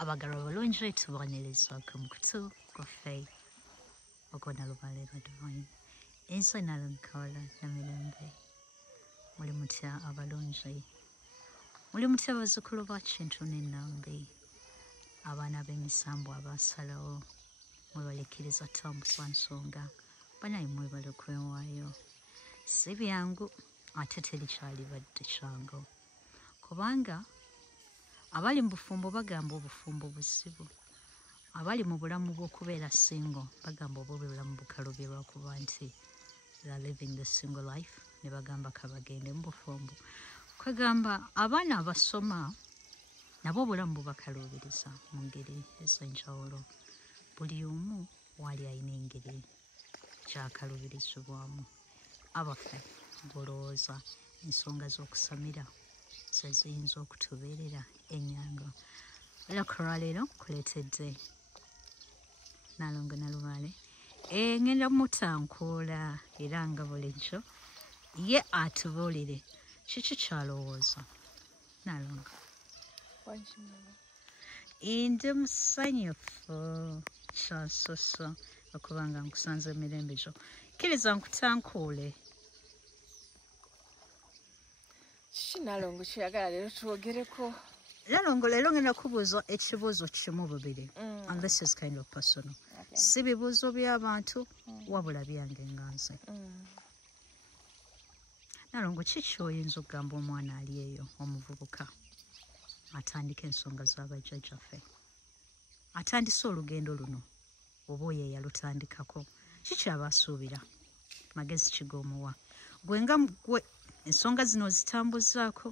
Abagala balungi tubonereza ku mukutu gwaffe ogw'Nalubaale Divine. Ensi Nalunkawala Namirembe. Muli mutya abalungi? Muli mutya bazzukulu ba Kintu n'Ennambi? Abaana b'emisambo abasalawo mwebalekiriza tambuzwa nsonga. Banaye mwebale okwewaayo. Si byangu ate terikyali badde kyangu. Kubanga abali mu bufumbo bagamba obufumbo busibu. Abali mu bulamu bw'okubeera single bagamba obulamu bukalubye lwakuba nti they are living the single life, ne bagamba kabagende mu bufumbo. Kwegamba abaana abasoma nabo obulamu bubakalubiriza mu ngeri ez'enjawulo. Buli omu wali alina engeri gy'akalubirizibwamu. Abaffe ng'olowooza ensonga z'okusamira ze ziyinza okutubeerera ennyanga. Era ku lwaleero kuleetedde Nalongo Nalubaale ngenda mutankuula era nga bulijjo ye atubuulire kiki kyalowooza. Nalongo. Ndi musanyufu kyansusso okuba nga nkusanze emirembe gyo. Kkiriza nkutankuule. Kiki Nalongo kyeyagala leero twogereko? Nalongo leero ngenda kubuuza ekibuuzo kimu bubiri. And this is kind of personal. Okay. Si bibuuzo by'abantu wabula byange nga nze. Nalongo kiki oyinza okugamba omwana ali eyo omuvubuka atandika ensonga z'abajjajjaffe? Atandise olugendo luno oba oyo eyalutandikako. Kiki aba asuubira? Magezi kigoomuwa? Gwe nga gwe ensonga zino zitambuzaako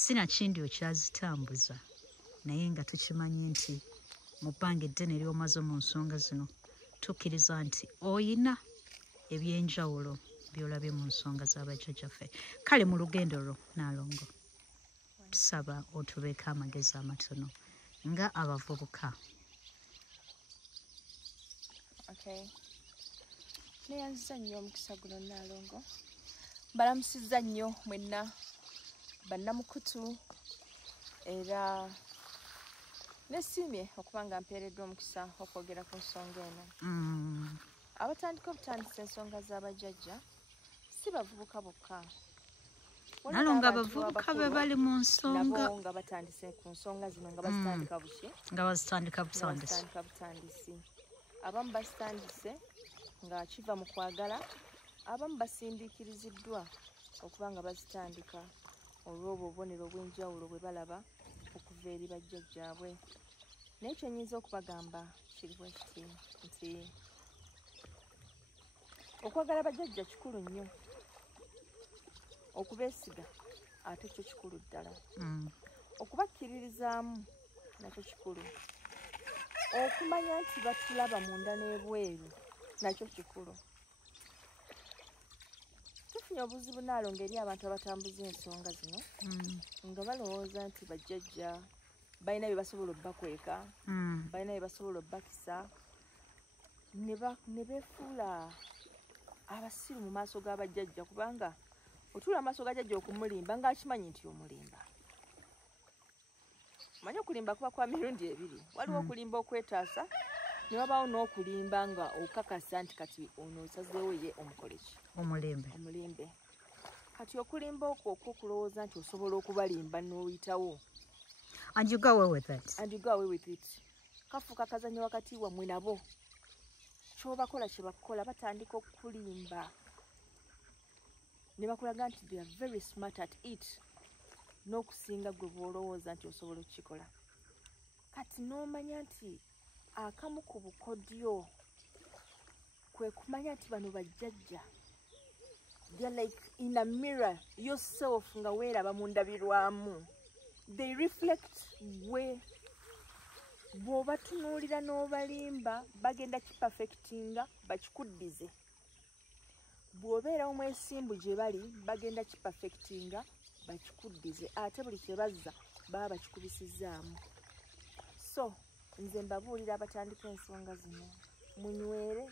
sinakindi okyazitambuza naye nga tukimanyi nti mu bbanga eddene ly'omaze mu nsonga zino tukkiriza nti oyina ebyenjawulo by'olabye mu nsonga z'abajjajjaffe. Kale mu lugendo lwo Nalongo tusaba otubeeko amagezi amatono nga abavubuka. Okay. Neyanziza nnyo omukisa guno Nalongo. Mbalamusizza nnyo mwenna bannamukutu era nesiimye okuba nga mpeereddwa omukisa okwogera ku nsonga eno. Abatandika obutandisa ensonga z'abajjajja si bavubuka bokka. Nalongo abavubuka be bali mu nsonga nabo nga batandise ku nsonga zino nga bazitandika buki? Nga bazitandika butandisi. Abamu basitandise nga kiva mu kwagala, abamu basindiikiriziddwa okuba nga bazitandika olw'obwo obubonero obw'enjawulo bwe balaba okuva eri bajjajjaabwe. Naye kye nnyinza okubagamba kiri bwe kiti nti okwagala bajjajja kikulu nnyo, okubeesiga ate kyo kikulu ddala, okubakkiririzaamu nakyo kikulu, okumanya nti batulaba munda n'ebweru nakyo kikulu. Tufunye obuzibu Nalongo eri abantu abatambuza ensonga zino nga balowooza nti bajjajja balina bye basobola obbakweka, balina bye basobola obbakisa, ne beefuula abasiru mu maaso g'abajjajja, kubanga otuula mu maaso ga jjajja okumulimba ng'akimanyi nti omulimba. Manyi okulimba kuba kwa mirundi ebiri. Waliwo okulimba okwetaasa, ne wabaawo n'okulimba nga okakasa nti kati ono osazeewo ye omukole ki? Omulimbe. Kati okulimba okwo okulowooza nti osobola okubalimba n'oyitawo. And you go away with it. Kafuuka kazanyo wakati wammwe nabo. Ky'obakola kye bakola batandika okukulimba. Ne bakulaga nti they are very smart at it. N'okusinga gwe bw'olowooza nti osobola okukikola. Kati n'omanya nti akamu ku bukodyo kwe kumanya nti bano bajjajja. They are like in a mirror yourself nga weeraba mu ndabirwamu. They reflect gwe. Bw'obatunuulira n'obalimba bagenda kipafekitinga bakikuddize. Bw'obeera omwesimbu gye bali bagenda kipafekitinga bakikuddize. Ate buli kye bazza baba bakikubisizaamu. So nze mbabuulira abatandika ensonga zino munywere.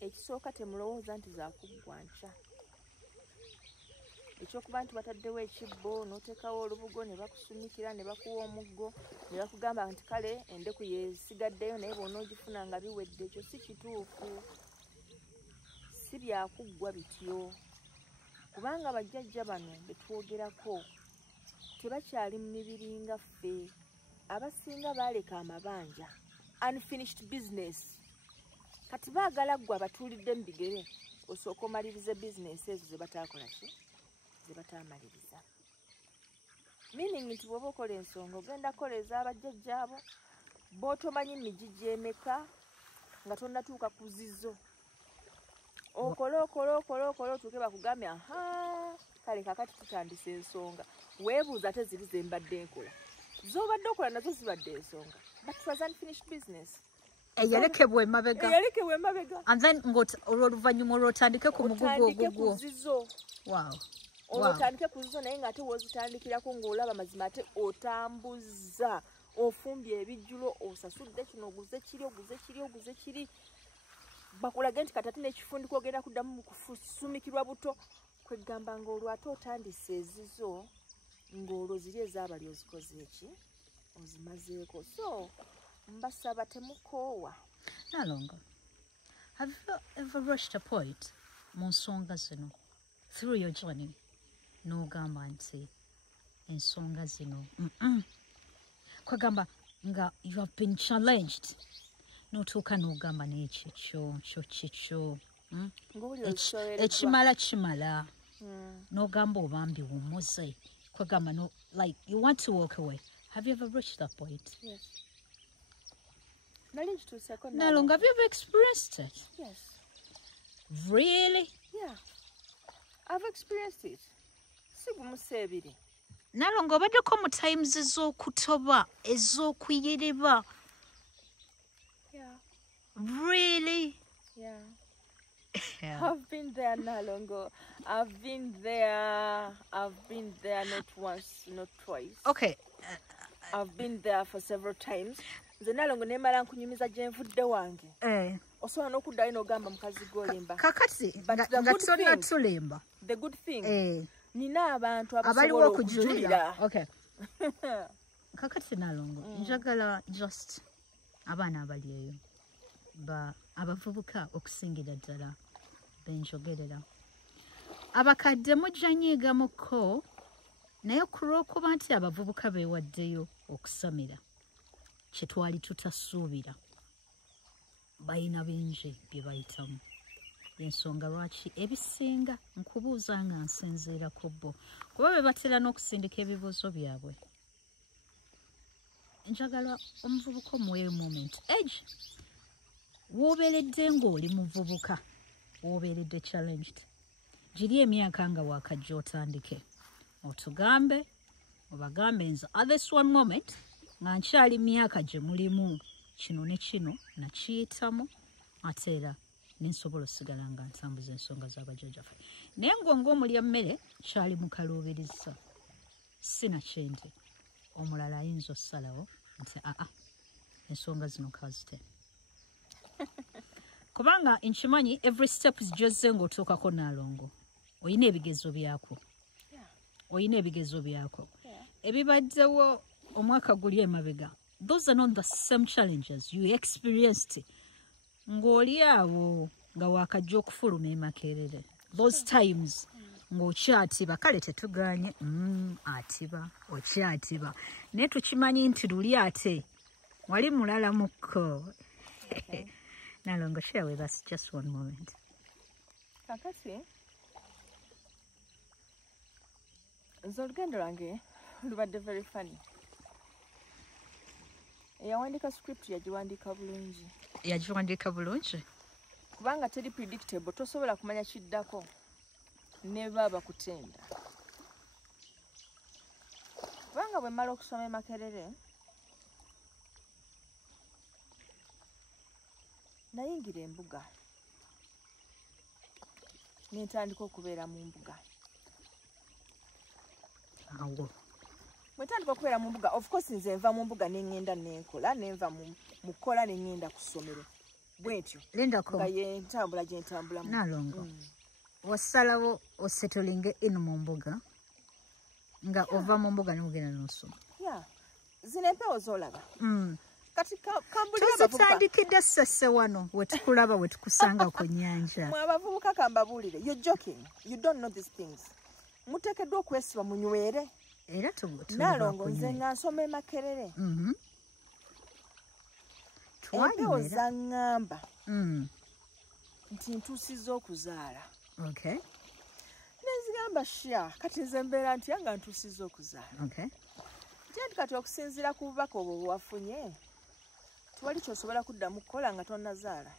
Ekisooka temulowooza nti zaakuggwa nkya. ekyokuba nti bataddewo ekibbo n'oteekawo olubugo ne bakusumikira ne bakuwa omuggo ne bakugamba nti kale endeku yesigaddeyo naye bw'onoogifuna nga biwedde, ekyo si kituufu, si byakuggwa bityo. Kubanga bajjajja bano be twogerako tebakyali mu mibiri nga ffe. Abasinga baaleka amabanja, unfinished business. Kati baagala ggwe abatuulidde mu bigere osooka omaliriza bizinesi ezo ze bataakola ki, ze bataamaliriza. Meaning nti bw'oba okola ensonga ogenda kukola ez'abajjajjaabo b'otomanyi migigi emeka nga tonnatuuka ku zizo. Okole otuuke bakugambye aha kale kakati tutandisa ensonga. Weebuuza ate ziri ze mbadde nkola. Z'obadde okola nazo zibadde ensonga. But it was unfinished business. Eyalekebwa emabega. And then oluvannyuma olwotandike ku mugugu ogugwo. Wow. Olwotandike ku zizo naye ng'ate wozitandikirako ng'olaba mazima ate otambuza. Ofumbye ebijjulo, osasudde kino, oguze kiri. Bakulage nti kati ate n'ekifundiko ogenda kuddamu mu kusumikirwa buto. Kwegamba ng'olwo ate otandise ezizo ng'olwo ziri ez'abali ozikoze eki? Ozimazeeko. So, mbasaba temukoowa. Nalongo, have you ever reached a point mu nsonga zino through your journey n'ogamba nti ensonga zino kwegamba nga you have been challenged n'otuuka n'ogamba n'ekikyo ekimala n'ogamba oba mbiwummuze kwegamba no, like you want to walk away. Have you ever reached that point? Yes. Nalongo, have you ever experienced it? Yes. Really? Yeah. I've experienced it. Sigumuseebiri. Nalongo, obaddeko mu times ez'okutoba, ez'okuyiriba. Yeah. Really? Yeah. Yeah. I've been there, Nalongo. I've been there not once, not twice. Okay. I've been there for several times. Nze Nalongo nemala nkunyumiza gye nvudde wange. Osobola n'okuddayo n'ogamba mukazi gw'olimba. Kakati nga tonna tulimba. The good thing. Nina abantu abaliwo abasobola okujulira. Okay. Kakati Nalongo, njagala just abaana abali eyo. Abavubuka okusingira ddala benjogerera. Abakadde mujja nyiigamuko naye ku lw'okuba nti abavubuka beewaddeyo okusamira kye twali tutasuubira. Bayina bingi bye bayitamu. Ensonga lwaki ebisinga nkubuuza nga nsinziirako bo. Kuba be batera n'okusindika ebibuuzo byabwe. Njagala omuvubuka omuweeyo moment. Age. W'obeeredde ng'oli muvubuka. W'obeeredde challenged. Giri emyaka nga waakajja otandike. Otugambe, obagambe nze at this one moment nga nkyali myaka gye mulimu kino ne kino nakiyitamu ate era nensobola osigala nga ntambuza ensonga z'abajjajjaffe. Naye ng'omulya mmere kyali mu kaluubiriza. Sina kyenti omulala ayinza ossalawo nti ensonga zino kazite. Kubanga nkimanyi every step gy'ozze ng'otuukako Nalongo. Oyina ebigezo byako. Oyina ebigezo byako. Ebibaddewo omwaka guli emabega. Those are not the same challenges you experienced. Ng'oli awo nga waakajja okufuluma emakerere. Those times ng'okyatiba kale tetuganye atiba okyatiba. Naye tukimanyi nti luli ate wali mulala mukko. Nalongo, share with us just one moment. Kakati nze olugendo lwange lubadde very funny. Eyawandiika script yagiwandiika bulungi. Yagiwandiika bulungi? Kubanga teri predictable, tosobola kumanya kiddako ne baba kutenda. Kubanga bwe mmala okusoma Makerere nayingira embuga nentandika okubeera mu mbuga. Awo. Mwetandika okubeera mu mbuga, of course nze nva mu mbuga n'engenda n'enkola, nenva mu kukola n'engenda ku ssomero. Bwentyo. Lindako. Nga ye ntambula gye ntambulamu. Nalongo. wasalawo osetulinge in mu mbuga nga ova mu mbuga n'ogenda n'osoma. Zino empewo z'olaba. Kati kambulira tuzitandikidde ssesse wano we tukulaba we tukusanga ku nnyanja. Mwe abavubuka kambabuulire, you're joking, you don't know these things. Muteekeddwa okwesiba munywere. Era Naalongo nze nga nsoma e Makerere. Empewo zaŋŋamba nti ntuusizza okuzaala. Nenzigamba sha kati nze mbeera ntya nga ntuusizza okuzaala. Nti kati okusinziira ku bubaka obwo bwe wafunye tewali ky'osobola kuddamu kukola nga tonnazaala.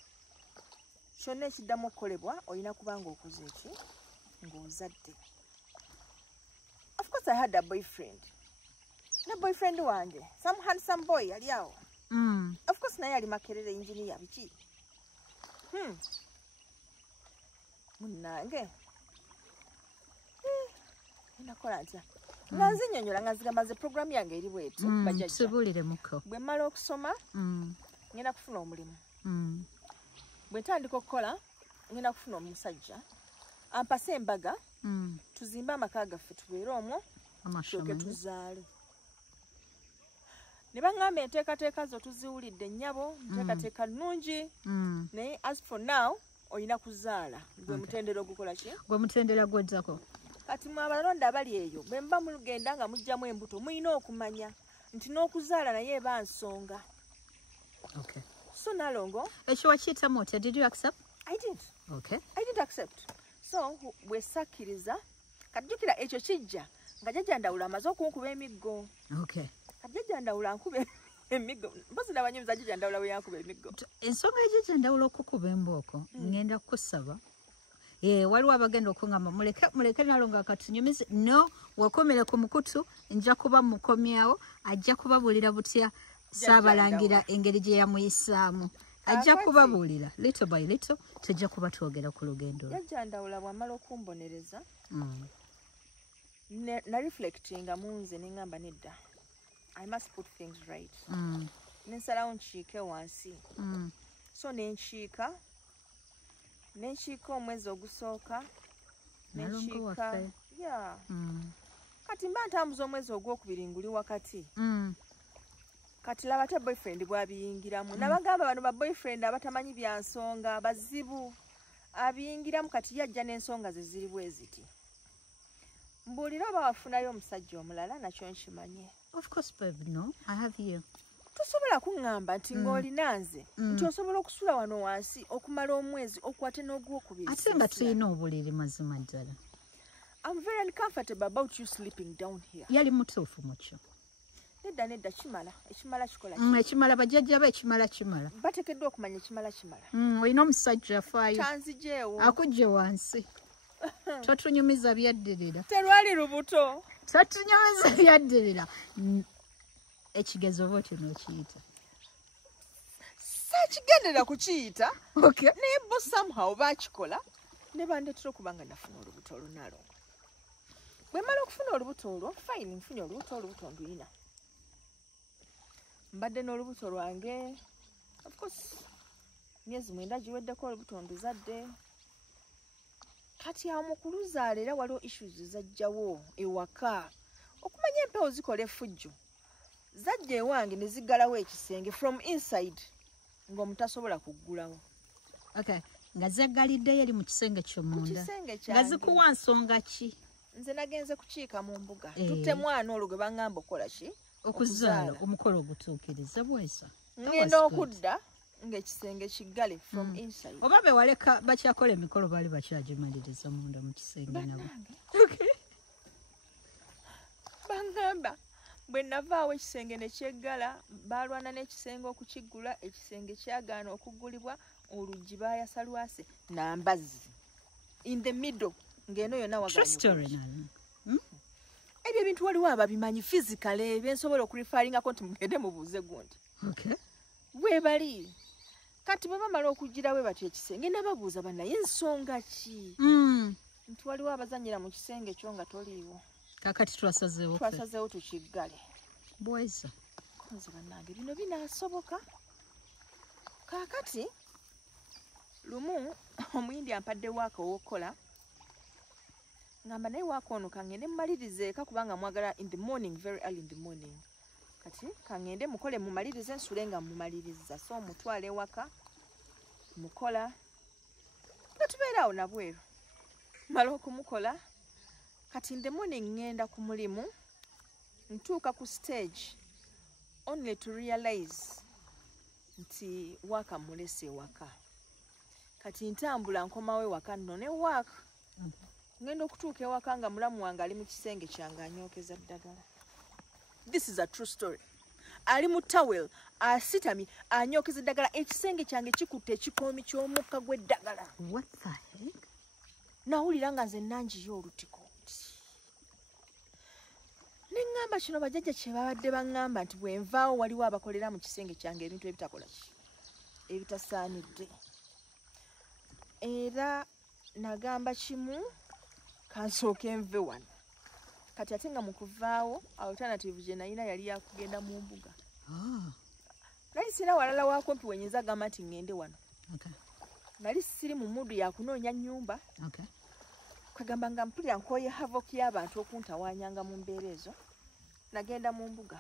Kyonna ekiddamu okukolebwa olina kuba ng'okoze eki ng'ozadde. Of course I had a boyfriend. Ne boyfriend wange, some handsome boy yali awo. Of course naye ali Makerere engineer biki. Munnange. Nakola ntya? Nga nzinyonyola nga nzigamba ze programu yange eri bweti bajjajja. Sibuuliremuko. Bwe mmala okusoma ngenda kufuna omulimu. Bwe ntandika okukola ngenda kufuna omusajja ampase embaga tuzimbe amaka gaffe tubeere omwo tulyoke tuzaale. Ne baŋŋamba enteekateeka zo tuziwulidde nnyabo nteekateeka nnungi naye as for now olina kuzaala gwe mutendera ogukola ki? Gwe mutendera gwozzako. Kati mwe abalonda abali eyo bwe mba mugenda nga mugjamu embuto mulina okumanya nti n'okuzaala naye eba nsonga. So Nalongo. Ekyo wakiyitamu otya? Did you accept? I did. I did accept. So bwe sakkiriza kajjukira ekyo kijja nga jjajja Ndawula amaze okunkuba emiggo. Jjajja Ndawula ankuba emiggo. Mpozi n'abanyumiza jjajja Ndawula we yankuba emiggo. Ensonga jjajja Ndawula okukuba embooko ngenda kusaba. Waliwo abagenda okungamba muleke Nalongo akatunyumize. No, wakomere ku mukutu nja kuba mukomyawo ajja kubabuulira butya Saabalangira engeri gye yamuyisaamu. Ajja kubabuulira little by little tujja kuba twogera ku lugendo. Jjajja Ndawula bw'amala okumbonereza na reflectinga mu nze ne ngamba nedda. I must put things right. Nensalawo nkiike wansi. So nenkiika omwezi ogusooka nenkiika kati mba ntambuza omwezi ogwokubiri nguli wakati. Kati laba te boyfriend bw'abiyingiramu. Nabagamba bano ba boyfriend abatamanyi bya nsonga bazibu abiyingiramu kati yajja n'ensonga ze ziri bwe ziti. Mbuulira oba wafunayo omusajja omulala nakyo nkimanye. Of course babe, no, I have you. Tosobola kuŋŋamba nti ng'olina nze nti osobola okusula wano wansi okumala omwezi okwate n'ogwokubiri. Ate nga tulina obuliri mazima ddala. I'm very uncomfortable about you sleeping down here. Yali mutuufu mu kyo. Nedda kimala. Ekimala kikola ekimala bajjajja be ekimala kimala. Bateekeddwa okumanya ekimala kimala. Olina omusajja afaayo. Tanzijeewo. Akujje wansi. Totunyumiza byaddirira. Terwali lubuto. Totunyumiza byaddirira. Ekigezo oba otyo n'okiyita. Saakigendera kukiyita. Naye bo somehow baakikola ne bandeetera okuba nga nafuna olubuto olunaalongo. Bwe mala okufuna olubuto olwo fine nfunye olubuto nduyina. Mbadde n'olubuto lwange of course myezi 9 giweddeko olubuto nduzadde. Kati awo mu kuluzaala era waliwo issues zajjawo ewaka okumanya empewo zikola effujjo. Zajja ewange ne ziggalawo ekisenge from inside ng'omutasobola kuggulawo. Nga zeggaliddeyo eri mu kisenge ky'omunda. Nga zikuwa nsonga ki? Nze nagenze kukiika mu mbuga. Tutte mwana olwo gwe baŋŋamba okola ki? Okuzaala omukolo ogutuukiriza bwesa. Ngenda okudda ng'ekisenge kiggale from inside. Oba be waleka bakyakola emikolo baali bakyagimaliriza munda mu kisenge nabo. Baŋŋamba bwe navaawo ekisenge ne kyeggala baalwana n'ekisenge okukiggula ekisenge kyagaana okuggulibwa oluggi baayasa lwase n'ambazzi in the middle ng'eno yonna wagaanye. Ebyo ebintu waliwo ababimanyi physically byensobola okurifaaringako nti mugende mubuuze gundi. Bwe bali kati bwe bamala okugirawe batyo ekisenge nababuuza bannaye ensonga ki? Nti waliwo abazanyira mu kisenge ekyo nga toliiwo. Kakati twasazeewo tukiggale. Bweza. Konze bannange bino binaasoboka. Kaakati lumu omuyindi ampadde waaka ow'okukola ngamba naye wakono kangende mmalirize eka kubanga mwagala in the morning, very early in the morning. Kati kangende mukole mumalirize nsule nga mumaliriza. So mutwale ewaka mukola nga tubeeraawo nabweru. Mala okumukola kati in the morning ngenda ku mulimu ntuuka ku stage only to realize nti waka mulese waka. Kati ntambula nkomawo ewaka nno ne waka ngenda okutuuka ewaka nga mulamu wange ali mu kisenge kyange anyookeza ddagala. This is a true story. Ali mu towel asitami anyookeza ddagala, ekisenge kyange kikutte ekikoomi ky'omukka gw'eddagala. What the heck? Nawulira nga nze nangiyo olutiko. Ne ŋŋamba kino bajjajja kye babadde baŋŋamba nti bwe nvaawo waliwo abakolera mu kisenge kyange ebintu ebitakola ki ebitasaanidde. Era nagamba kimu kansooke nve wano. Kati ate nga mu kuvaawo alternative gye nalina yali yakugenda mu mbuga. Nali sirina walala wakumpi wenyinza gamba nti ŋŋende wano. Nali siri mu mudu yakunoonya nnyumba. Kwegamba nga mpulira nkooye havoc y'abantu okuntawaanyanga mu mbeera ezo. Nagenda mu mbuga.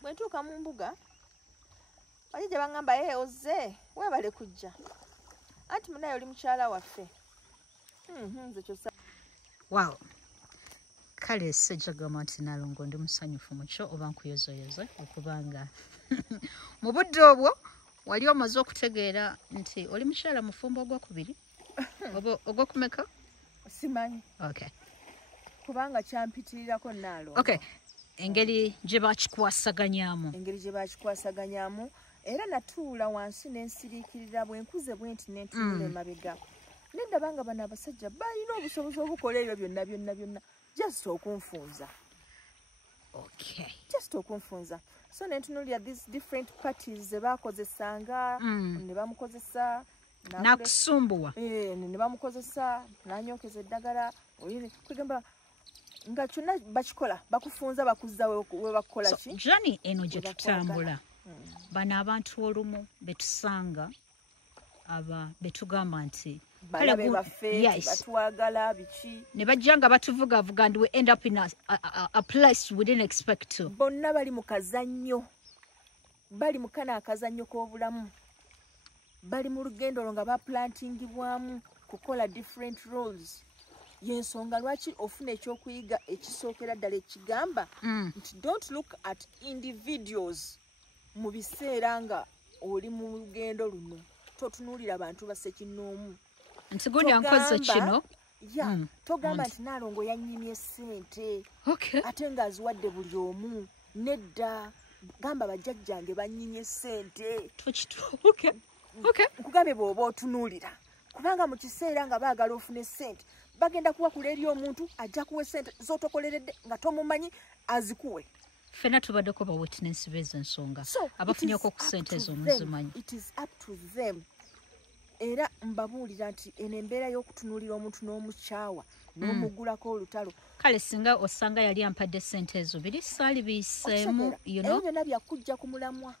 Bwe ntuuka mu mbuga bajjajja baŋŋamba ozze weebale kujja. Anti munaye oli mukyala waffe. Nze kyosa. Wow. Kale sejjagamba nti Nalongo ndi musanyufu mukyo oba nkuyozoyoze okubanga mu budde obwo wali omaze okutegeera nti oli mukyala mufumbo ogwokubiri ogwokumeka? Simanyi. Okay. Kubanga kyampitirirako Nalongo. Okay. Engeri gye bakikwasaganyaamu. Engeri gye bakikwasaganyaamu. Era natuula wansi n'ensiriikirira bwe nkuze bwe nti n'entunula emabega. Nendaba nga bano abasajja balina obusobozi obukola ebyo byonna. Just okunfunza. Okay. Just okunfunza. So nentunuulira these different parties ze baakozesanga ne bamukozesa nakusumbuwa. Ne bamukozesa nanyookeza eddagala. Kwegamba nga kyonna bakikola bakufunza bakuzza we bakola ki. Journey eno gye tutambula. Bano abantu olumu betusanga aba betugamba nti balabe baffe batwagala biki ne bajja nga batuvugavuga and we end up in a place we didn't expect to. Bonna bali mu kazannyo, bali mu kana akazannyo k'obulamu, bali mu lugendo olwo nga baplantingibwamu kukola different roles. Yensonga lwaki ofuna ekyokuyiga ekisookera ddala ekigamba nti don't look at individuals mu biseera nga oli mu lugendo luno. Totunuulira abantu basekinnoomu. Nti gundi ankoze kino. Togamba nti Nalongo yannyimye ssente. Okay. Ate ng'aziwadde buli omu. Nedda. Gamba bajjajjange bannyimye ssente. Okay. Nkugambe bw'oba otunuulira. Kubanga mu kiseera nga baagala ofune ssente, bagenda kuwakula eri omuntu ajja kuwa ssente z'otokoleredde nga tomumanyi azikuwe. Fena tubaddeko ba witness b'ezo ensonga. Abafunyeko ku ssente ezo muzimanyi. It is up to them. Era mbabuulira nti eno embeera y'okutunuulira omuntu n'omukyawa n'omugulako olutalo. Kale singa osanga yali ampadde ssente ezo biri saali biyiseemu, you know. Byonna byakujja ku mulamwa.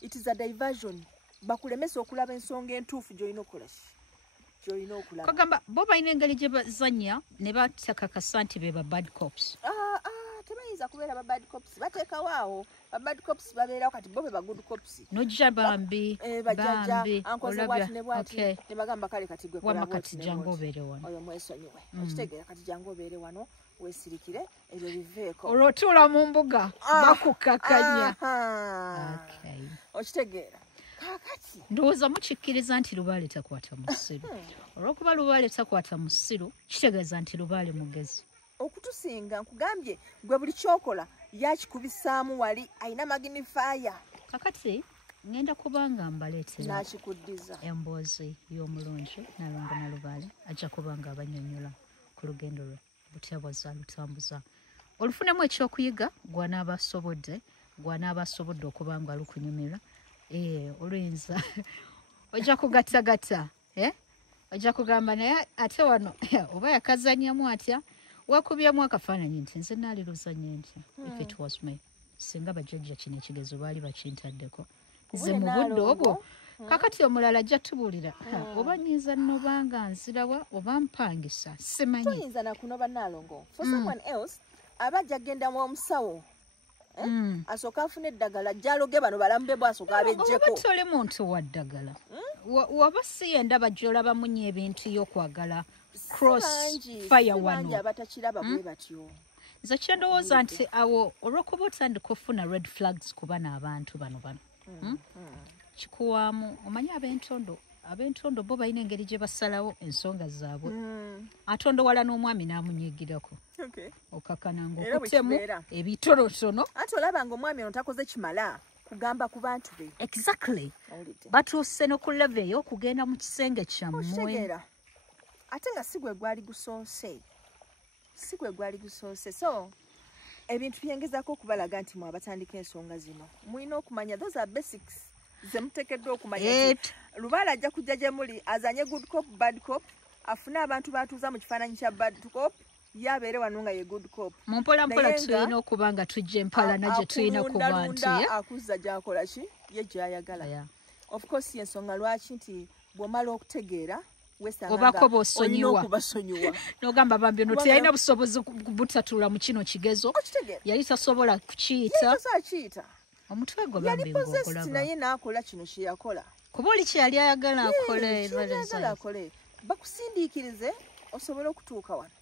It is a diversion. Bakulemesa okulaba ensonga entuufu gy'olina okukola ki? Gy'olina okulaba. Kwagamba bo balina engeri gye bazannya ne batakakasa nti be ba bad cops. Tebayinza kubeera ba bad cops. Bateekawo awo ba bad cops babeerawo kati bo be ba good cops. Nojja bambi ankoze bwati ne bwati ne bagamba kale kati gwe kola kati jangu obeere wano. Oyo mwesonyiwe. Okitegeera kati jangu obeere wano weesirikire ebyo biveeko. Olw'otuula mu mbuga bakukakanya. Okay. Okitegeera. Kakati. Ndowooza mukikkiriza nti Lubaale takwata mu ssiru. Olw'okuba Lubaale takwata mu ssiru kitegeeza nti Lubaale mugezi. Okutusinga nkugambye gwe buli kyokola yakikubisaamu wali ayina magnifier. Kakati ngenda kubanga mbaleetera nakikuddiza emboozi y'omulungi Nalongo na Lubaale ajja kubanga abanyonyola ku lugendo lwe butyabaza lutambuza olufunemu ekyokuyiga gw'anaaba asobodde okuba nga lukunyumira oluyinza ojja kugattagatta ojja kugamba naye ate wano oba yakazannyamu atya wakubyemu akafaananyi nti nze naali luzannya ntya if it was me singa bajjajja kino ekigezo baali bakintaddeko ze mu budde obwo kakati omulala ajja tubulira oba nyinza nnobanga nzirawa oba mpangisa simanyi toyinza nakunoba Nalongo for someone else aba ajja genda mu omusawo asooka afuna eddagala jaloge bano balambe bwasooka abejjeko oba tole muntu wa ddagala waba si yendaba gy'olabamu nnyo ebintu y'okwagala cross fire wano abatakiraba bwe batyo nze kyendowooza nti awo olw'okuba otandika ofuna red flags ku bano abantu bano kikuwaamu omanyi ab'entondo bo balina engeri gye basalawo ensonga zaabwe ate ondowala n'omwami n'amunyiigirako okakana ng'okutemu ebitolotono ate olaba ng'omwami ono takoze kimala kugamba ku bantu be exactly batuuse no ku leve ey'okugenda mu kisenge kyammwe ate nga si gwe gwali gusoose so ebintu byengezako okubalaga nti mwabatandika ensonga zino mulina okumanya those are basics zemuteekeddwa okumanya Lubaale ajja kujja gye muli azanye good cop bad cop afune abantu batuuza mu kifaananyi kya bad cop yabeere wano nga ye good cop mu mpolampola tulina okuba nga tujja empalana gye tulina ku bantu akuzza gy'akola ki ye gy'ayagala of course yensonga lwaki nti bw'omala okutegeera obako b'osonyiwa n'ogamba bambi ono teyalina busobozi butatula mu kino kigezo yali tasobola kukiyita omutwe gwo bambi ng'ogulaba naye n'akola kino kye yakola kuba oli kye yali ayagala akole bakusindiikirize osobole okutuuka wano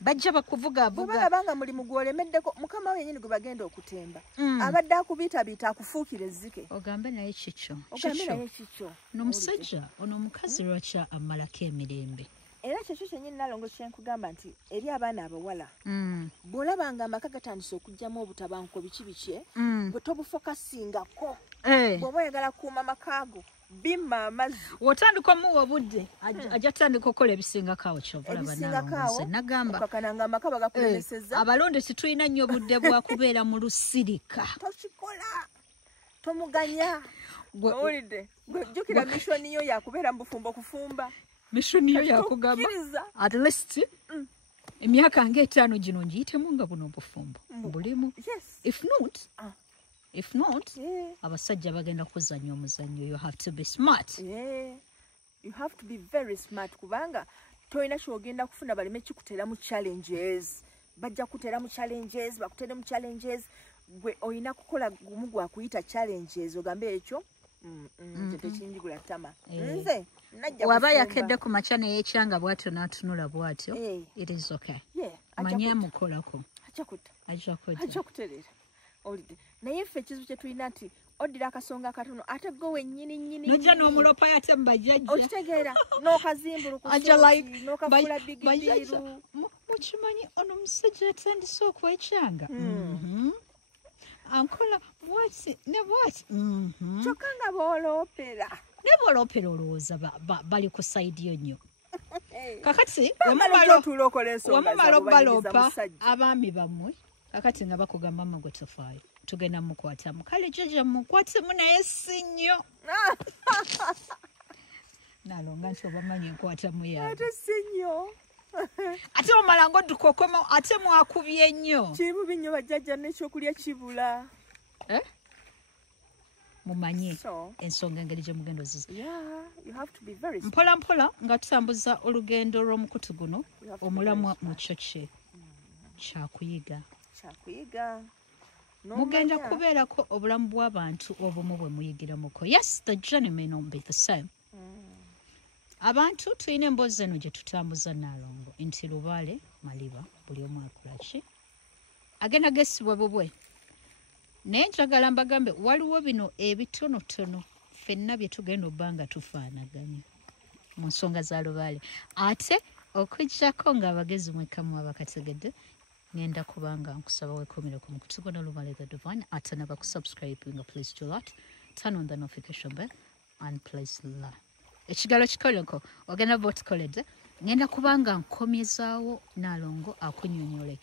bajja bakuvugavuga balabanga mulimu gwolemeddeko mukama we yennyini gwe bagenda okutemba abadde akubiitabiita akufuukira ezzike ogambe naye kikyo n'omusajja ono omukazi lwaki amalako emirembe era kyekyo kyennyini Nalongo kyenkugamba nti eri abaana abawala bw'olabanga amaka gatandise okugyamu obutabanguko biki bwe tobufokasingako bw'oba oyagala kuuma makaago bimma amazzi wotandika omuwa obudde ajja tandika okukola ebisingako awo kyovulaba Nalongo nagamba okakananga amaka bagakulemeseza abalonde situlina nnyo obudde bwa kubeera mu lusirika tokikola tomuganya owulidde jjukira mishoni yo yakubeera mu bufumbo kufumba mishoni yo yakugamba at least emyaka ng'etaano gino ngiyitemu nga buno obufumbo bulimu if not abasajja bagenda kuzannya omuzannyo you have to be smart you have to be very smart kubanga toyina kyogenda kufuna baleme kikuteera mu challenges bajja kuteera mu challenges bakuteere mu challenges gwe oyina kukola gumu gwakuyita challenges ogambe ekyo tekinjigula ttama nze waba yakedde ku makya neyekyanga bwatyo n'atunula bwatyo it is okay manye amukolako ajja kutereera olidde naye ffe ekizibu kye tulina nti oddira akasonga akatono ate gwe wennyini nojja n'omulopa yate mu bajjajja okitegeera n'okazimbulukunokafuula bigidiru mukimanyi ono omusajja yatandise okwekyanga ankola bwati ne bwati kyokka nga booloopera ne booloopera olowooza bali ku sayidi yo nnyo kakati wamumala obaloopa abaami bammwe kakati nga bakugamba mmwe gwe tofaayo tugenda mukwatamu kale jjajja mukwatemu naye si nnyo Nalonga nti obamanyi enkwatamu yaabwe ate si nnyo ate omala ng'odduka okoma ate mwakubye nnyo kibubi nnyo bajjajja n'ekyokulya kibula mumanye ensonga engeri gye mugenda oziza mpola mpola nga tutambuza olugendo lw'omukutu guno omulamwa mu kyo kye kyakuyiga mugenda kubeerako obulamu bw'abantu obumu bwe muyigiramuko yes the journey may not be the same abantu tulina emboozi eno gye tutambuza Nalongo nti Lubaale Maliba buli omu akola ki agenda gesibwa bubwe naye njagala mbagambe waliwo bino ebitonotono ffenna bye tugenda obba nga tufaanaganya mu nsonga za Lubaale ate okujjako ng'abagezi mwekamu abakategedde ngenda kubanga nkusaba weekumire ku mukutu gwa Lubaale the Divine ate nabakusubscribinga please do that turn on the notification bell and please like ekigalo kikoleko ogenda botikoledde ngenda kubanga nkomyezaawo Nalongo akunyonyole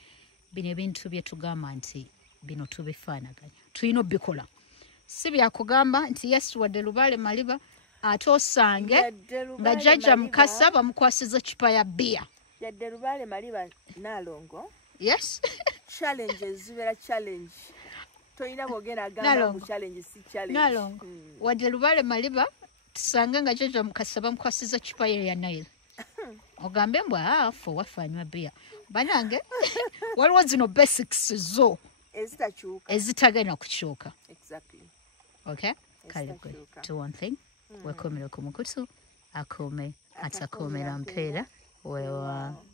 bino ebintu bye tugamba nti bino tubifaanaganya tulina obikola si byakugamba nti yes wadde Lubaale Maliba ate osange nga jjajja Mukasa bamukwasiza kipa ya bbiya yadde Lubaale Maliba Nalongo yes challenges zibeera challenge Toyina bwogenda agamba Nalongo. mu challenge si challenge. Nalongo. Wadde Lubale Maliba tusanga nga Jjajja Mukasa bamukwasiza cupa ye ya Nile. Ogambe mbwa ffe waffe anywa bbiya. Banange waliwo zino basics zo Ezitakyuka. ezitagenda kukyuka. Exactly. Okay? Kale gwe. Ezitakyuka. Do one thing. Wekomere ku mukutu akuume atakuumira mpeera weewaawo.